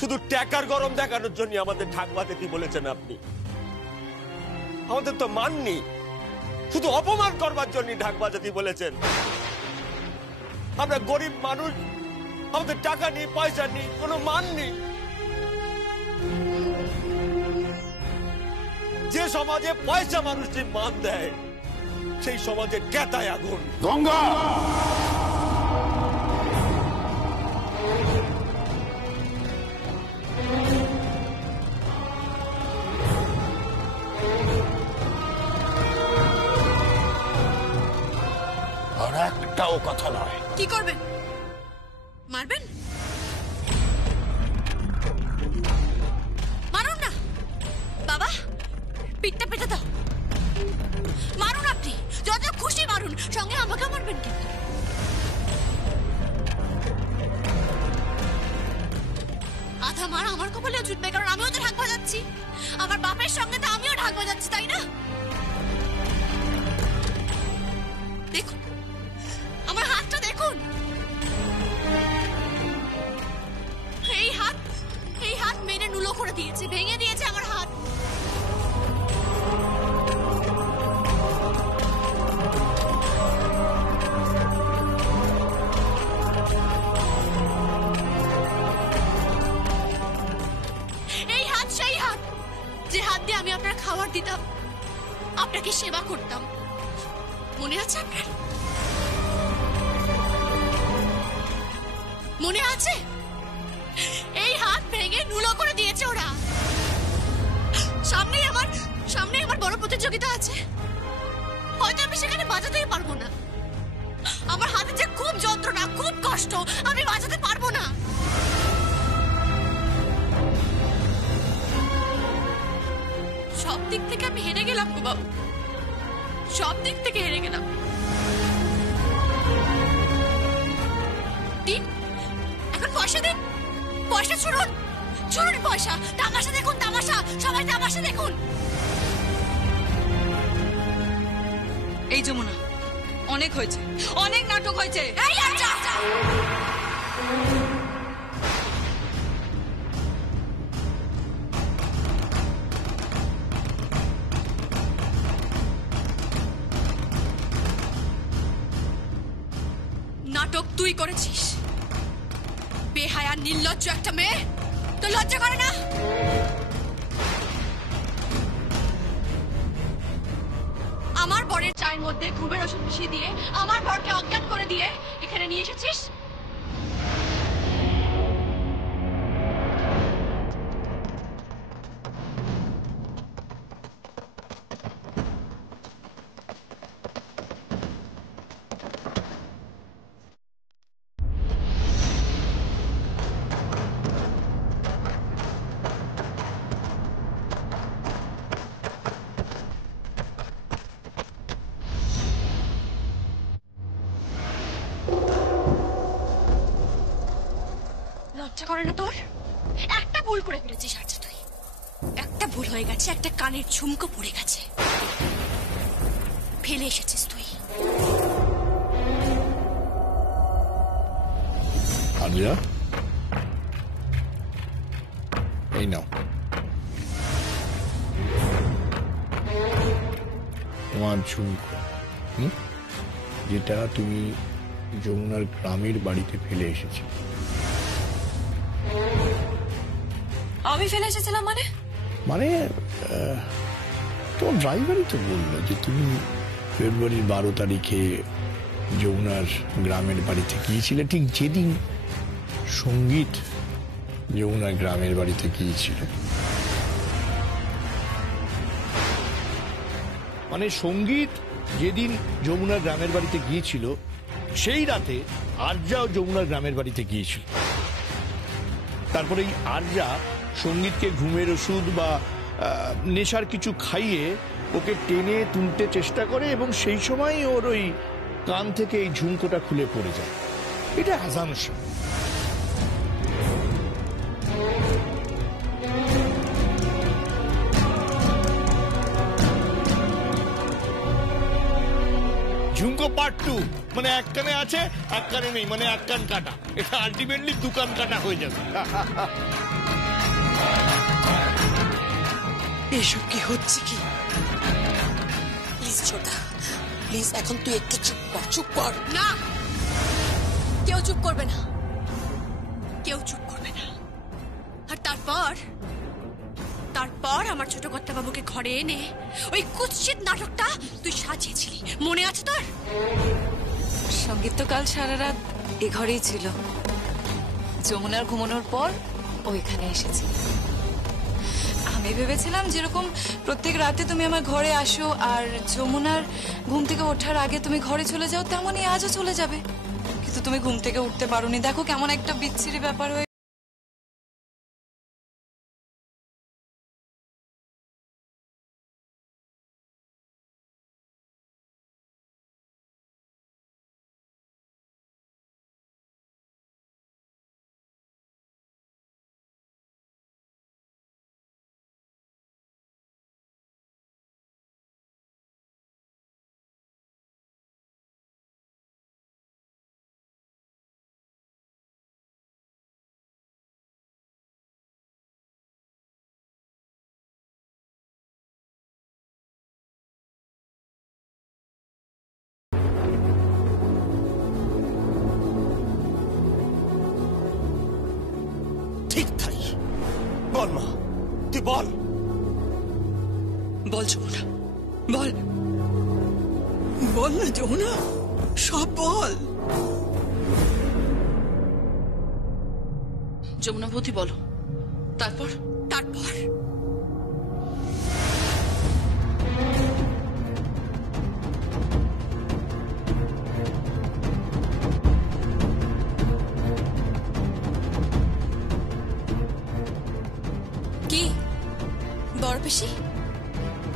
শুধু টাকার গরম দেখানোর জন্য আমাদের ঢাক বাঁধাতে বলেছেন আপনি। আমাদের তো মাননি, শুধু অপমান করবার জন্য ঢাক বাজাতে বলেছেন। আমরা গরিব মানুষ, আমাদের টাকা নেই, পয়সা নেই, কোনো মান নেই। যে সমাজে পয়সা মানুষটি মান দেয়, সেই সমাজে কেতায় আগুন। গঙ্গা, আর একটাও কথা নয়। কি করবেন? মারবেন? মারুন না বাবা, পিঠটা পেতে দাও। মারুন, আপনি যত খুশি মারুন, সঙ্গে আমাকে মারবেন কিন্তু। আধা মার আমার কপালেও জুটবে, কারণ আমিও তো ঢাক বাজাচ্ছি। আমার বাপের সঙ্গে তো আমিও ঢাক বাজাচ্ছি, তাই না? দেখুন আমার হাতটা, দেখুন। এই হাত মেরে নুলো করে দিয়েছে, ভেঙে দিয়েছে আমার হাত। এই হাত সেই হাত, যে হাত দিয়ে আমি আপনার খাবার দিতাম, আপনাকে সেবা করতাম। মনে আছে আপনার? মনে আছে? এই হাত ভেঙে নুলো করে দিয়েছে ওরা। সামনে আমার বড় প্রতিযোগিতা আছে, হয়তো আমি সেখানে বাজাতেই পারবো না। আমার হাতে যে খুব যন্ত্রণা, খুব কষ্ট, আমি বাজাতে পারবো না। সব দিক থেকে আমি হেরে গেলাম গো বাবু, সব দিক থেকে হেরে গেলাম। দিন, এখন পয়সা দিন, পয়সা ছুড়ুন, ছুড়ুন পয়সা। তামাশা দেখুন, তামাশা, সবাই তামাশা দেখুন। এই যমুনা, অনেক হয়েছে, অনেক নাটক হয়েছে। এই লজ্জা! নাটক তুই করেছিস, বেহায়া নির্লজ্জ একটা মেয়ে। তো লজ্জা করে না? আমার বরের চায়ের মধ্যে ঘুমের ওষুধ মিশিয়ে দিয়ে, আমার বরকে অজ্ঞান করে দিয়ে এখানে নিয়ে এসেছিস। লজ্জা করে না তোর? একটা ভুল করে ফেলেছিস আজ তুই। একটা ভুল হয়ে গেছে, একটা কানের ঝুমকো পড়ে গেছে, ফেলে এসেছিস তুই। আলিয়া, এই নাও তোমার ঝুমকো, যেটা তুমি যমুনার গ্রামের বাড়িতে ফেলে এসেছি। আমি ফেলে এসেছিলাম মানে? মানে তোমার ড্রাইভারই তো বললো যে তুমি ফেব্রুয়ারির 12 তারিখে যমুনার গ্রামের বাড়িতে গিয়েছিলে, ঠিক যেদিন সঙ্গীত যমুনার গ্রামের বাড়িতে গিয়েছিল। মানে সঙ্গীত যেদিন যমুনার গ্রামের বাড়িতে গিয়েছিল, সেই রাতে আরজাও যমুনার গ্রামের বাড়িতে গিয়েছিল। তারপরে এই আরজা সঙ্গীতকে ঘুমের ওষুধ বা নেশার কিছু খাইয়ে ওকে টেনে তুলতে চেষ্টা করে, এবং সেই সময় ওর ওই কান থেকে এই ঝুমকোটা খুলে পড়ে যায়। এটা অ্যাজাম্পশন। ঝুমকো পার্ট 2, মানে এক কানে আছে এক কানে নেই, মানে এক কান কাটা। এটা আলটিমেটলি দু কান কাটা হয়ে যাবে। এসব কি হচ্ছে কি? প্লিজ ছোটা, প্লিজ এখন তুই একটু চুপ কর। না, কেউ চুপ করবে না, কেউ চুপ করবে না। আর তারপর আমার ছোট কর্তা বাবুকে ঘরে এনে ওই কুৎসিত নাটকটা তুই সাজিয়েছিলি, মনে আছে তোর? সঙ্গীত তো কাল সারা রাত এ ঘরেই ছিল। যমুনার ঘুমানোর পর ওইখানে এসেছি। আমি ভেবেছিলাম যেরকম প্রত্যেক রাতে তুমি আমার ঘরে আসো আর যমুনার ঘুম থেকে ওঠার আগে তুমি ঘরে চলে যাও, তেমনই আজও চলে যাবে। কিন্তু তুমি ঘুম থেকে উঠতে পারোনি। দেখো কেমন একটা বিচ্ছিরি ব্যাপার হয়ে। ঠিক তাই। বল মা, তুই বল। বল যমুনা, বল বল না যমুনা, সব বল। যমুনা ভূতি বলো, তারপর কি বড় পিসি,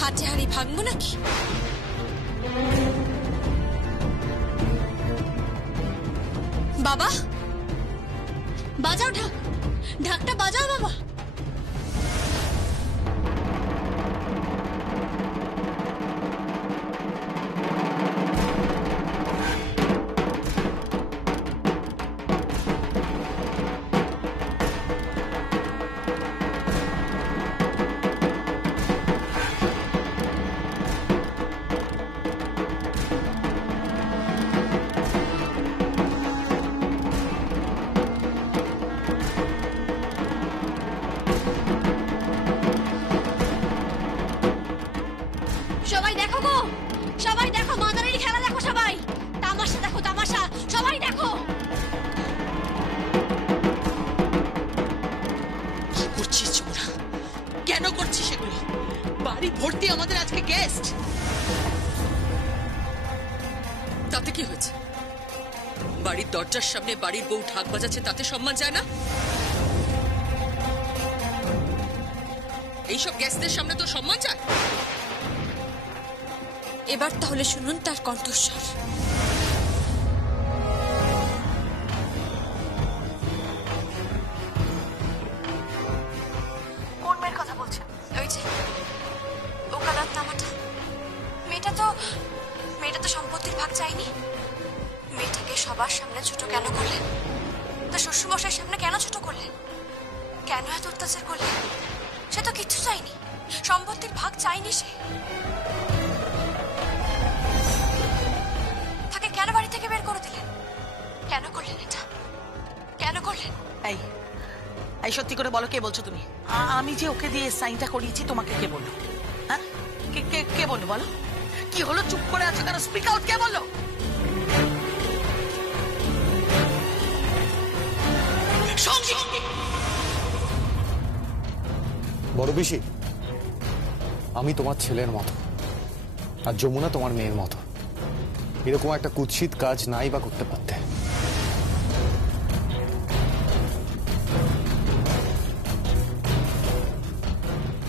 হাতে হাড়ি ভাঙবো নাকি? বাবা বাজাও ঢাকটা বাজাও বাবা। সবাই দেখো গো, সবাই দেখো, মাদারের খেলা দেখো, সবাই তামাশা দেখো, তামাশা সবাই দেখো। কি করছিস যমুনা? কেন করছিস এগুলো? বাড়ি ভর্তি আমাদের আজকে গেস্ট। তাতে কি হয়েছে? বাড়ির দরজার সামনে বাড়ির বউ ঢাক বাজাচ্ছে, তাতে সম্মান যায় না? এইসব গেস্টদের সামনে তো সম্মান যায়। এবার তাহলে শুনুন তার কণ্ঠস্বর। কোন মেয়ের কথা বলছেন? ওই যে ওকালাত নামাটা মেয়েটা তো সম্পত্তির ভাগ চাইনি। মেয়েটাকে সবার সামনে ছোট কেন করলেন? তার শ্বশুরমশাইয়ের সামনে কেন ছোট করলেন? কেন এত অত্যাচার করলেন? সে তো কিচ্ছু চাইনি, সম্পত্তির ভাগ চাইনি সে। তাকে কেন বাড়ি থেকে বের করে দিলেন? কেন করলেন এটা? কেন করলেন? এই সত্যি করে বলো, কে বলছো তুমি? আমি যে ওকে দিয়ে সাইনটা করিয়েছি, তোমাকে কে বললো? হ্যাঁ, কে বললো বলো? কি হলো, চুপ করে আছো কেন? স্পিক আউট, কে বললো? বড় পিসি, আমি তোমার ছেলের মতো আর যমুনা তোমার মেয়ের মতো। এরকম একটা কুৎসিত কাজ নাই বা করতে পারতে।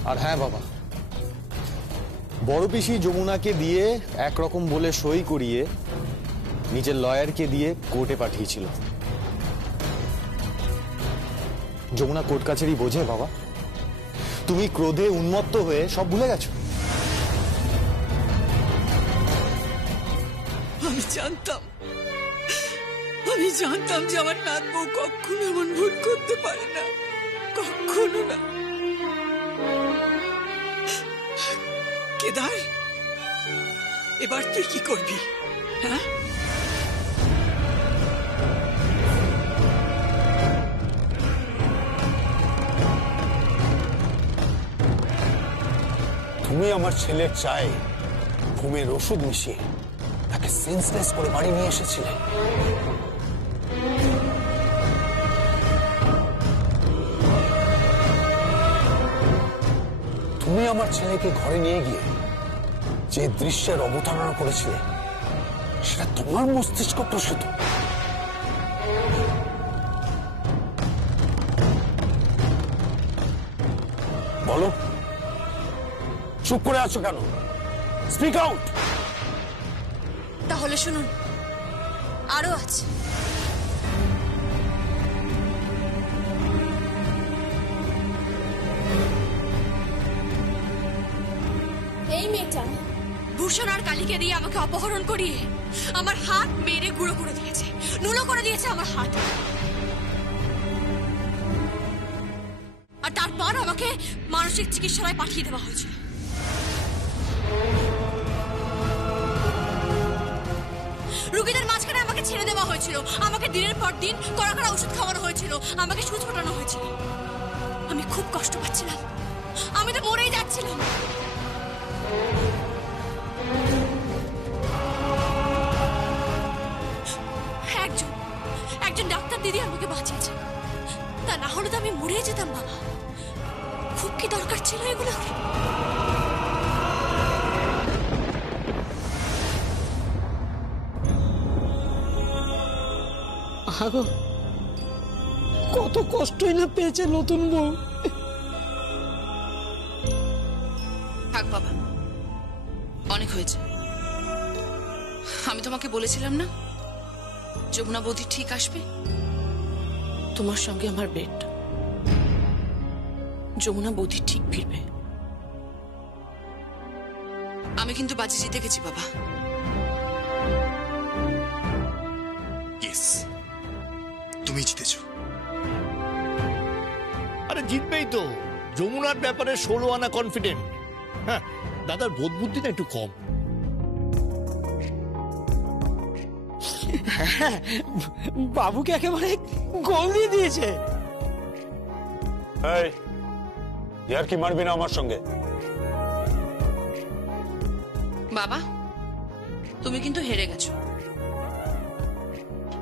আর হ্যাঁ বাবা, বড় পিসি যমুনাকে দিয়ে একরকম বলে সই করিয়ে নিজের লয়ারকে দিয়ে কোর্টে পাঠিয়েছিল। যমুনা কোর্ট কাছারি বোঝে বাবা? তুমি ক্রোধে উন্মত্ত হয়ে সব ভুলে গেছো। আমি আমি জানতাম যে আমার নাত বউ কখনো এমন ভুল করতে পারে না, কখনো না। কেদার, এবার তুই কি করবি? হ্যাঁ, তুমি আমার ছেলের চায়ে ঘুমের ওষুধ মিশিয়ে তাকে সেন্সলেস করে বাড়ি নিয়ে এসেছিলে। তুমি আমার ছেলেকে ঘরে নিয়ে গিয়ে যে দৃশ্যের অবতারণা করেছিলে সেটা তোমার মস্তিষ্ক প্রসূত। বলো, চুপ করে আছো কেন? Speak out. তাহলে শুনুন, আরো আছে। এই মেয়েটা ভূষণ আর কালীকে দিয়ে আমাকে অপহরণ করিয়ে আমার হাত মেরে গুঁড়ো করে দিয়েছে, নুলো করে দিয়েছে আমার হাত। আর তারপর আমাকে মানসিক চিকিৎসালয়ে পাঠিয়ে দেওয়া হয়েছিল। রোগীদের মাঝখানে আমাকে ছেড়ে দেওয়া হয়েছিল, আমাকে দিনের পর দিন কড়া কড়া ওষুধ খাওয়ানো হয়েছিল, আমাকে সুচ ফোটানো হয়েছিল। আমি খুব কষ্ট পাচ্ছিলাম, আমি তো মরেই যাচ্ছিলাম। একজন ডাক্তার দিদি আমাকে বাঁচিয়েছে, তা না হলে তো আমি মরে যেতাম। বাবা, খুব কি দরকার ছিল এগুলোকে? আগো, কত কষ্টই না পেয়েছে নতুন বউ। থাক বাবা, অনেক হয়েছে। আমি তোমাকে বলেছিলাম না যমুনা বৌদি ঠিক আসবে। তোমার সঙ্গে আমার বেট, যমুনা বৌদি ঠিক ফিরবে। আমি কিন্তু বাজি জিতে গেছি বাবা। তুমি জিতেছো। আরে জিতবেই তো, যমুনার ব্যাপারে 16 আনা কনফিডেন্ট। হ্যাঁ, দাদার বোধ বুদ্ধিটা একটু কম। বাবুকে একেবারে গোল দিয়ে দিয়েছে। ইয়ার কি মারবি না আমার সঙ্গে? বাবা, তুমি কিন্তু হেরে গেছো।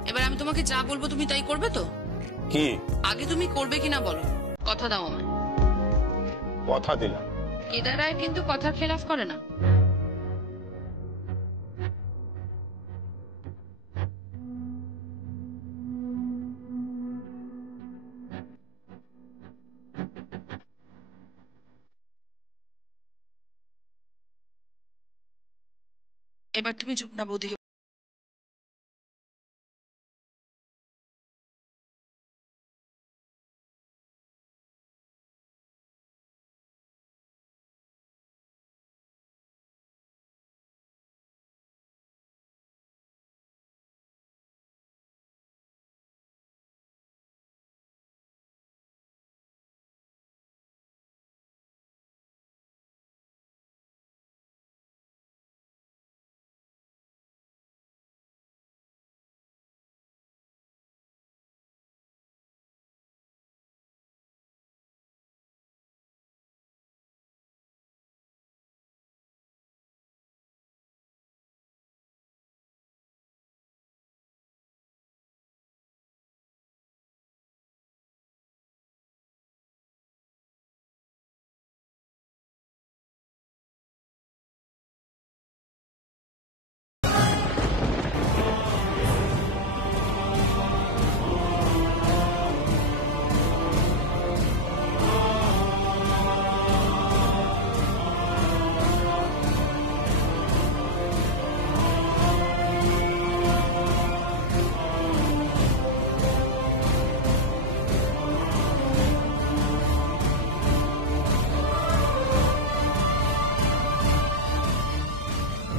এবার আমি তোমাকে যা বলবো তুমি তাই করবে তো? কি? আগে তুমি করবে কিনা বলো, কথা দাও আমায়। কথা দিলাম। কেদার রায় কিন্তু কথার খেলাফ করে না। এবার তুমি যমুনা বৌদি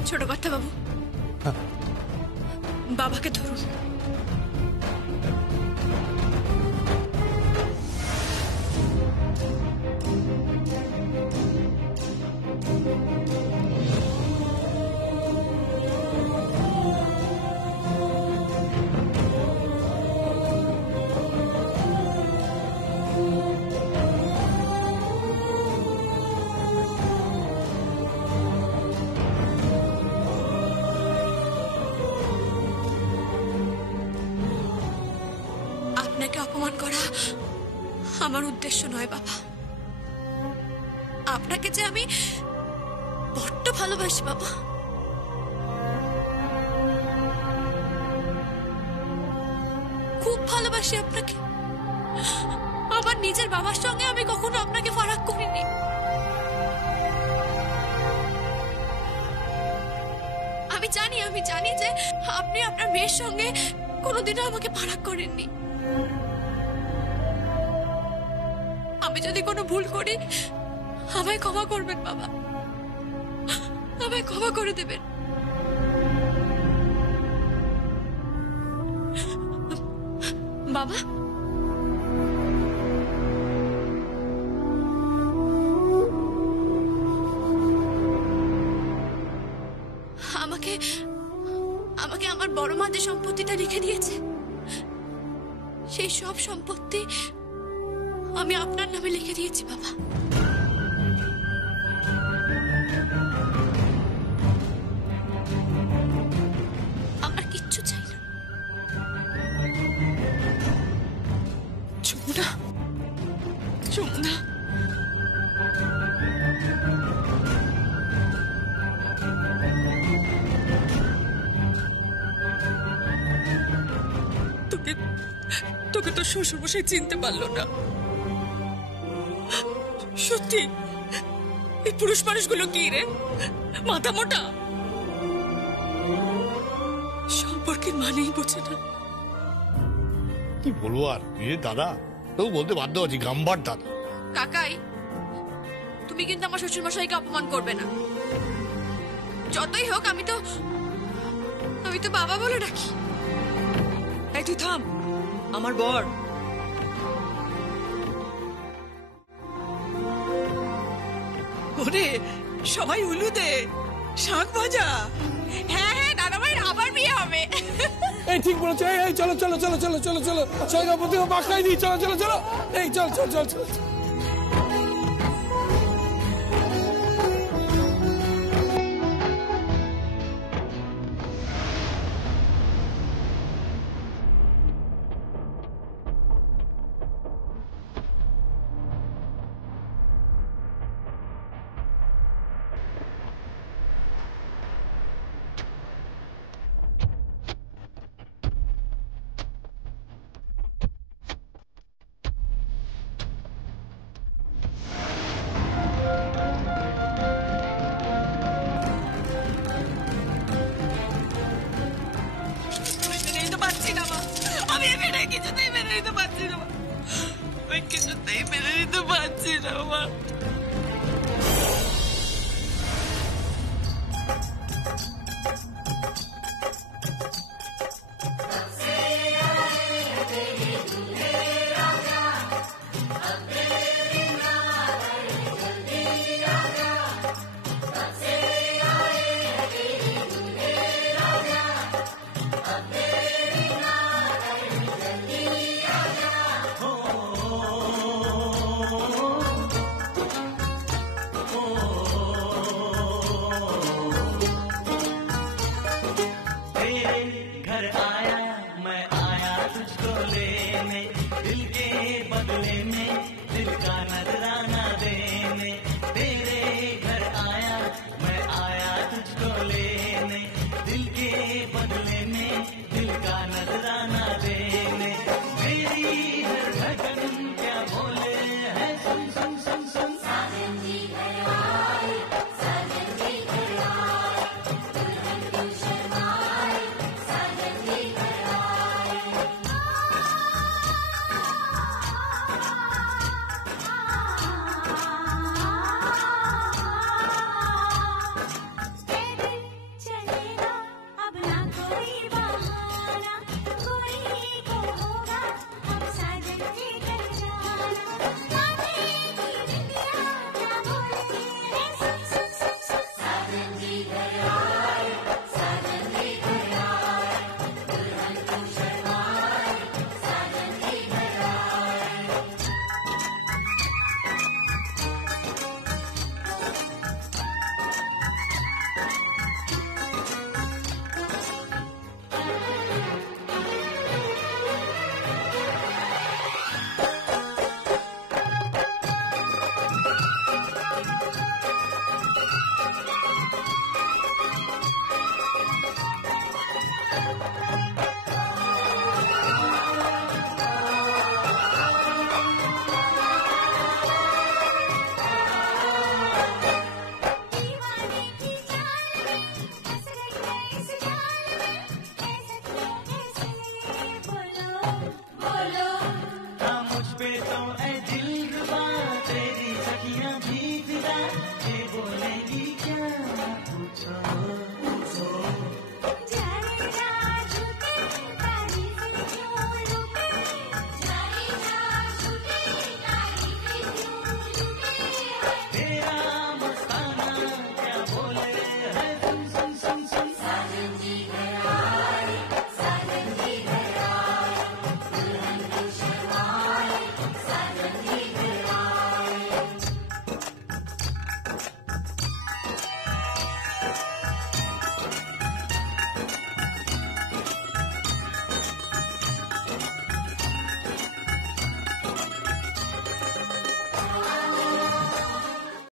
ছোট কর্তা বাবু, বাবাকে ধরুন। আপনাকে অপমান করা আমার উদ্দেশ্য নয় বাবা। আপনাকে যে আমি বড্ড ভালোবাসি বাবা। খুব ভালোবাসি আপনাকে। আমার নিজের বাবার সঙ্গে আমি কখনো আপনাকে ফারাক করিনি। আমি জানি যে আপনি আপনার মেয়ের সঙ্গে কোনোদিনও আমাকে ফারাক করেননি। আমি যদি কোনো ভুল করি আমায় ক্ষমা করবেন বাবা, আমায় ক্ষমা করে দেবেন। বাবা, আমাকে আমাকে আমার বড় মা যে সম্পত্তিটা রেখে দিয়েছে সেই সব সম্পত্তি আমি আপনার নামে লিখে দিয়েছি বাবা। আমার কিচ্ছু চাই না। যমুনা, যমুনা, তোকে তো শ্বশুরমশাই চিনতে পারলো না। সত্যি এই পুরুষ মানুষগুলো কি রে, মাথা মোটা, সম্পর্কের মানেই বোঝে না। কি বলবো আর দাদা, তো বলতে বাধ্য আছি, গাম্বার দাদা। কাকাই, তুমি কিন্তু আমার শ্বশুর মশাইকে অপমান করবে না। যতই হোক আমি তো বাবা বলে ডাকি। এই তুই থাম, আমার বর। ওরে সবাই উলু দে, শাঁখ বাজা। হ্যাঁ হ্যাঁ, দাদাভাইয়ের আবার বিয়ে হবে। এই ঠিক বলেছো। এই চলো চলো চলো চলো চলো চলো, জায়গা প্রতি বাঁকাই দিই। চলো চলো চলো, এই চল চল চল চল।